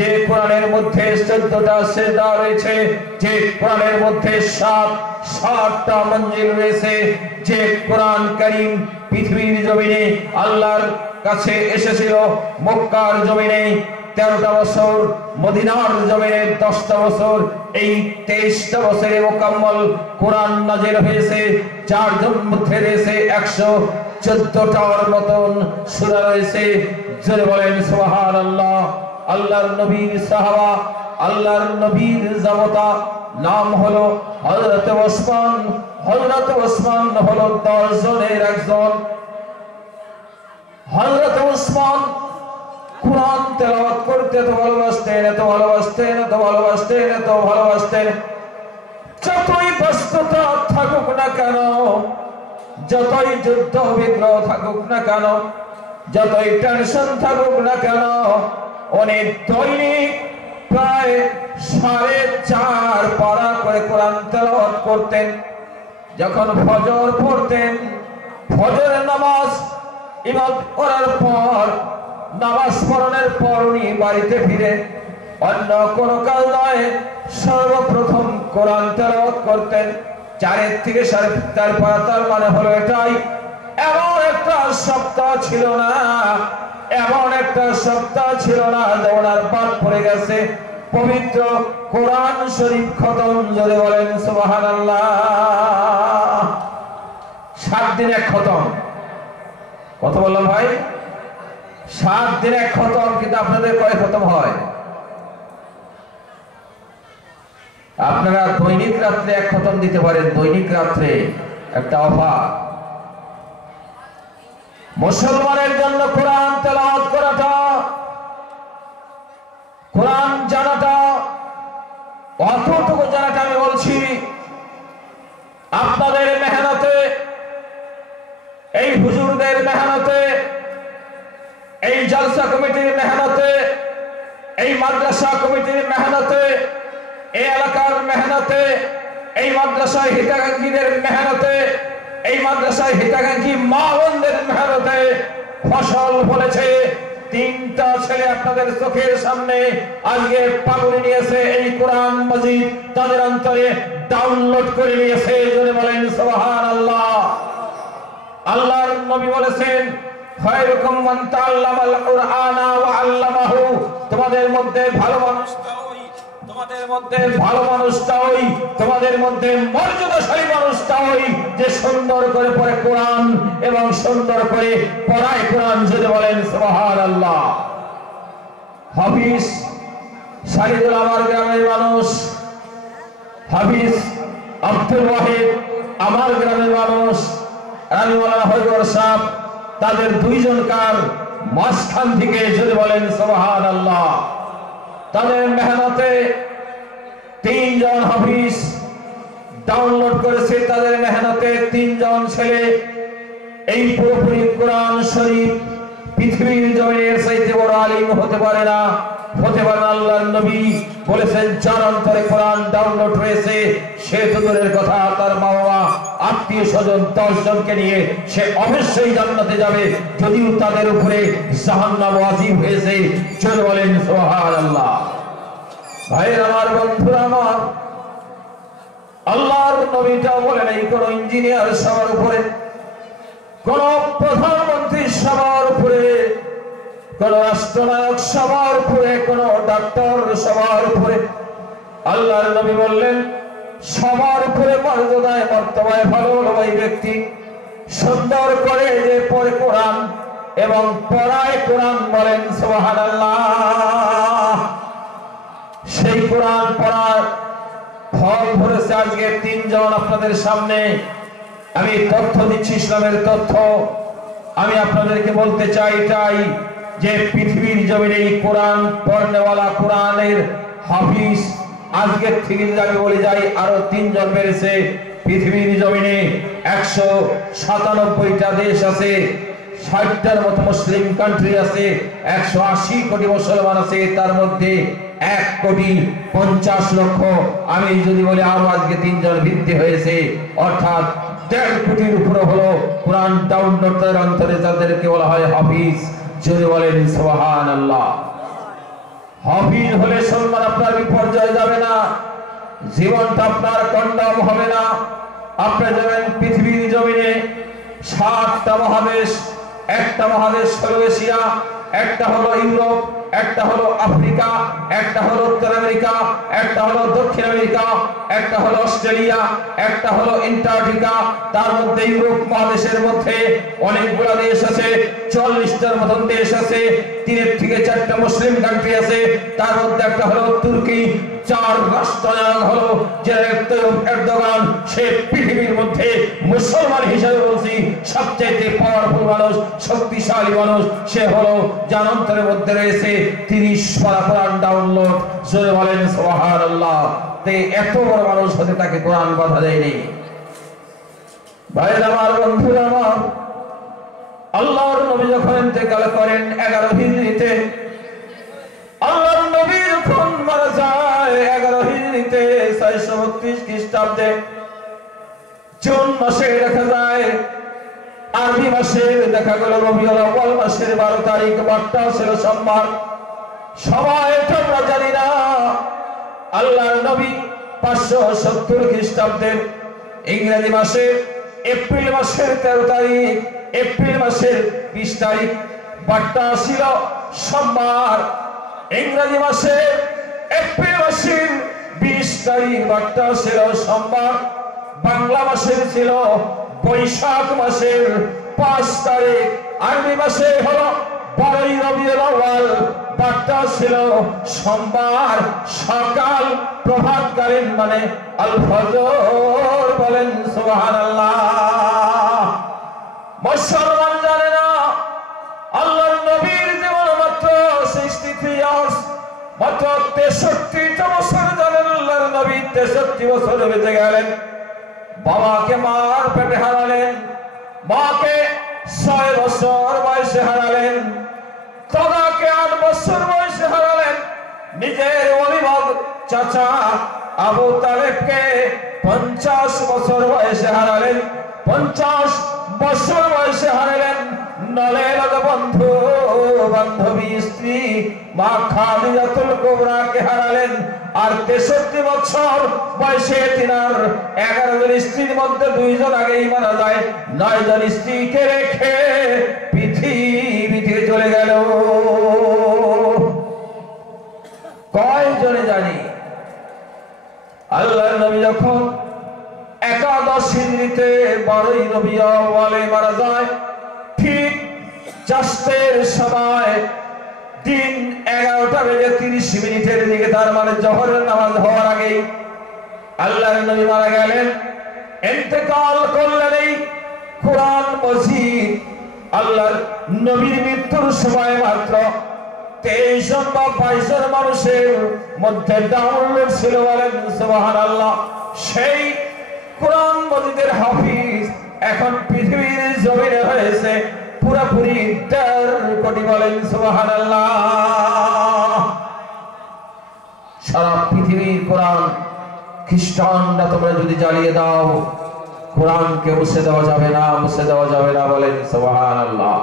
যে কোরআনের মধ্যে 14টা সিজদা রয়েছে, যে কোরআনের মধ্যে 7টা মঞ্জিল রয়েছে, যে কোরআন কারীম পৃথিবীর জমিনে আল্লাহর কাছে এসেছিল মক্কার জমিনে 13টা বছর, মদিনার জমিনে 10টা বছর, এই 23টা বছরে মোকাম্মল কোরআন নাযিল হয়েছে, যার মধ্যে রয়েছে 114টার মতন সূরা রয়েছে। জোরে বলেন সুবহানাল্লাহ। আল্লাহর নবীর সাহাবা, আল্লাহর নবীর জামাতা নাম হলো হযরত ওসমান। হযরত ওসমান হলো 10 জনের একজন। হযরত ওসমান কুরআন তেলাওয়াত করতে তো ভালোবাসতেন, এত ভালোবাসতেন, এত ভালোবাসতেন, এত ভালোবাসতেন, যতই ব্যস্ততা থাকুক না কেন, যতই যুদ্ধ বিগ্রহ থাকুক না কেন, যতই টেনশন থাকুক না কেন, উনি দৈনিক প্রায় 4.5 পারা করে কোরআন তেলাওয়াত করতেন। যখন ফজর পড়তেন, ফজরের নামাজ ইমাম করার পর, নামাজ পড়ানোর পর উনি বাড়িতে ফিরে অন্য কোনো কাজ নয়, সর্বপ্রথম কোরআন তেলাওয়াত করতেন। 4 থেকে 4.5 পারা, তার মানে হলো এটাই। এমন একটা সপ্তাহ ছিল না, এমন একটা সপ্তাহ ছিল না যে ওনার বাদ পড়ে গেছে পবিত্র কোরআন শরীফ খতম। জোরে বলেন সুবহানাল্লাহ। 7 দিনে খতম। কত বললাম ভাই? 7 দিনে খতম। কিন্তু আপনাদের কয় খতম হয়? আপনারা দৈনিক রাত্রে 1 খতম দিতে পারেন, দৈনিক রাত্রে একটা অফার। মুসলমানের জন্য কোরআন তেলাওয়াত করাটা, কোরআন জানাটা, অতটুকু জানাটা আমি বলছি আপনাদের মেহনতে, এই হুজুরদের মেহনতে, এই জলসা কমিটির মেহনতে, এই মাদ্রাসা কমিটির মেহনতে, এই এলাকার মেহনতে, এই মাদ্রাসায় হিতাকাঙ্ক্ষীদের মেহনতে, এই মাদ্রাসায় হিতাকাঙ্ক্ষী মা বোনদের মেহনতে ফসল ফলেছে। 3টা ছেলে আপনাদের চোখের সামনে আজকে পাগড়ি নিয়েছে, এই কোরআন মাজিদ তাদের অন্তরে ডাউনলোড করে নিয়েছে। যদি বলেন সুবহানাল্লাহ। আল্লাহর নবী বলেছেন, খায়রুকুম মান তাআল্লামাল কুরআনা ওয়া আল্লামাহু। তোমাদের মধ্যে ভালো মানুষটা ওই, তোমাদের মধ্যে ভালো মানুষটা ওই, তোমাদের মধ্যে মর্যাদাশালী মানুষটা ওই যে সুন্দর করে পড়ে কোরআন এবং সুন্দর করে পড়ায় কোরআন। যদি বলেন সুবহানাল্লাহ। হাফিজ সাইদুল আমার গ্রামের মানুষ, হাফিজ আব্দুল ওয়াহিদ আমার গ্রামের মানুষ, আমি মাওলানা হবিবর সাহেব, তাদের 2 জনকার মাঝখান থেকে যদি বলেন সুবহানাল্লাহ, তাদের মেহনতে 3 জন হাফিজ ডাউনলোড করেছে। তাদের মেহনতে 3 জন ছেলে এই পুরোপুরি কোরআন শরীফ পৃথিবীর জমিনের চাইতে বড় আলিম হতে পারে না, হতে পারে না। আল্লাহর নবী বলেছেন, যার অন্তরে কোরআন ডাউনলোড হয়েছে সে তো দূরের কথা, তার মা বাবা আত্মীয় স্বজন 10 জনকে নিয়ে সে অবশ্যই জান্নাতে যাবে, যদিও তাদের উপরে জাহান্নাম ওয়াজিব হয়েছে। চলে বলেন সুবহানাল্লাহ। ভাইরা আমার, বন্ধুরা আমার, আল্লাহর নবীটা বলেন, এই কোন ইঞ্জিনিয়ার সবার উপরে, কোন প্রধানমন্ত্রী সবার উপরে, কোন রাষ্ট্রনায়ক সবার উপরে, কোন ডাক্তার সবার উপরে, আল্লাহর নবী বললেন সবার উপরে মর্যাদায় মর্তবায় ভালো হলো ওই ব্যক্তি সুন্দর করে যে পড়ে কোরআন এবং পড়ায় কোরআন। বলেন সুবহানাল্লাহ। সেই কোরআন পড়ার ফল ধরেছে আজকে 3 জন আপনাদের সামনে। আমি তথ্য দিচ্ছি, ইসলামের তথ্য। আমি আপনাদেরকে বলতে চাই এটাই যে পৃথিবীর জমিনে কোরআন পড়নেওয়ালা, কোরআনের হাফিজ আজকের থেকে আমি বলে যাই আরো 3 জন বেড়েছে। পৃথিবীর জমিনে 197টা দেশ আছে, 60টার মতো মুসলিম কান্ট্রি আছে, 180 কোটি মুসলমান আছে, তার মধ্যে 1,50,00,000। আমি যদি বলি আরো আজকে 3 জন বৃদ্ধি হয়েছে, অর্থাৎ 1.5 কোটির উপরে হলো কোরআন ডাউনলোডের অন্তরে যাদেরকে বলা হয় হাফিজ। যদি বলেন সুবহানাল্লাহ। হাফিজ হলে সলমান আপনার বিপর্যয় যাবে না, জীবনটা আপনার কন্ডম হবে না। আপনি যাবেন পৃথিবীর জমিনে 7টা মহাদেশ, একটা মহাদেশ হলো এশিয়া, একটা হলো ইউরোপ, একটা হলো আফ্রিকা, একটা হলো উত্তর আমেরিকা, একটা হলো দক্ষিণ আমেরিকা, একটা হলো অস্ট্রেলিয়া, একটা হলো অ্যান্টার্কটিকা। তার মধ্যে ইউরোপ মহাদেশের মধ্যে অনেকগুলো দেশ আছে, 40টার মতন দেশ আছে। 3 থেকে 4টা মুসলিম কান্ট্রি আছে, তার মধ্যে একটা হলো তুর্কি। 4 রাষ্ট্রনায়ক হলো যে এরদোগান, সে পৃথিবীর মধ্যে মুসলমান হিসেবে বলছি সবচেয়ে পাওয়ারফুল মানুষ, শক্তিশালী মানুষ। সে হলো জানান্তরের মধ্যে রয়েছে 30 পারা কোরআন ডাউনলোড। জোরে বলেন সুবহানাল্লাহ। তে এত বড় মানুষ হতে তাকে কোরআন কথা দেয়নি। ভাইরা আমার, বন্ধুরা আমার, আল্লাহর নবী যখন ইন্তেকাল করেন 11 হিজরিতে, আল্লাহর নবী যখন মারা যায় 11 হিজরিতে 632 খ্রিস্টাব্দে জুন মাসে দেখা যায়, আরবি মাসের দেখা গেল রবিউল আউয়াল মাসের 12 তারিখ, বারটা ছিল সোমবার। সবাই এটা আমরা জানি না, আল্লাহর নবী 570 খ্রিস্টাব্দের ইংরেজি মাসে এপ্রিল মাসের 13 তারিখ, এপ্রিল মাসের 20 তারিখ, বারটা ছিল সোমবার। ইংরেজি মাসে এপ্রিল মাসের 20 তারিখ, বারটা ছিল সোমবার। বাংলা মাসের ছিল বৈশাখ মাসের 5 তারিখ, আরবি মাসে হলো 12 রবিউল আউয়াল, বারটা ছিল সোমবার। সকাল প্রভাতকালীন মানে আল ফজর। বলেন সুবহানাল্লাহ। মুসলমান জানে না আল্লাহর নবীর জীবন মাত্র 63 ইয়ার্স, মাত্র 63টা বছর জানেন আল্লাহর নবী 63 বছর বেঁচে গেলেন। বাবাকে মার পেটে হারালেন, মাকে 6 বছর বয়সে হারালেন, দাদাকে 8 বছর বয়সে হারালেন, নিজের অভিভাবক চাচা আবু তালেবকে 50 বছর বয়সে হারালেন, 50 বছর বয়সে হারালেন। নলের বন্ধু বান্ধবী স্ত্রী মা খাদিজাতুল কুবরাকে হারালেন। আর 63 বছর বয়সে তিনার 11 জন স্ত্রীর মধ্যে 2 জন আগেই মারা যায়। 9 জন স্ত্রীকে রেখে পৃথিবী থেকে চলে গেল। কয়জনে জানি? আল্লাহর নবী যখন 11 হিজরিতে 12 রবিউল আউয়ালে মারা যায়, ঠিক চাষের সময় দিন 11টা বেজে 30 মিনিটের দিকে, তার মানে জোহরের নামাজ হওয়ার আগেই আল্লাহর নবী মারা গেলেন, ইন্তেকাল করলেন। এই কোরআন মজিদ আল্লাহর নবীর মৃত্যুর সময় মাত্র 23 জন বা 22 জন মানুষের মধ্যে ডাউনলোড ছিল। বলেন সুবহানাল্লাহ। সেই কোরআন মজিদের হাফিজ এখন পৃথিবীর জমিনে হয়েছে পুরোপুরি 1.5 কোটি। বলেন সুবহানাল্লাহ। সারা পৃথিবীর কোরআন খ্রিস্টানরা তোমরা যদি জ্বালিয়ে দাও, কোরআনকে মুছে দেওয়া যাবে না, মুছে দেওয়া যাবে না। বলেন সুবহানাল্লাহ।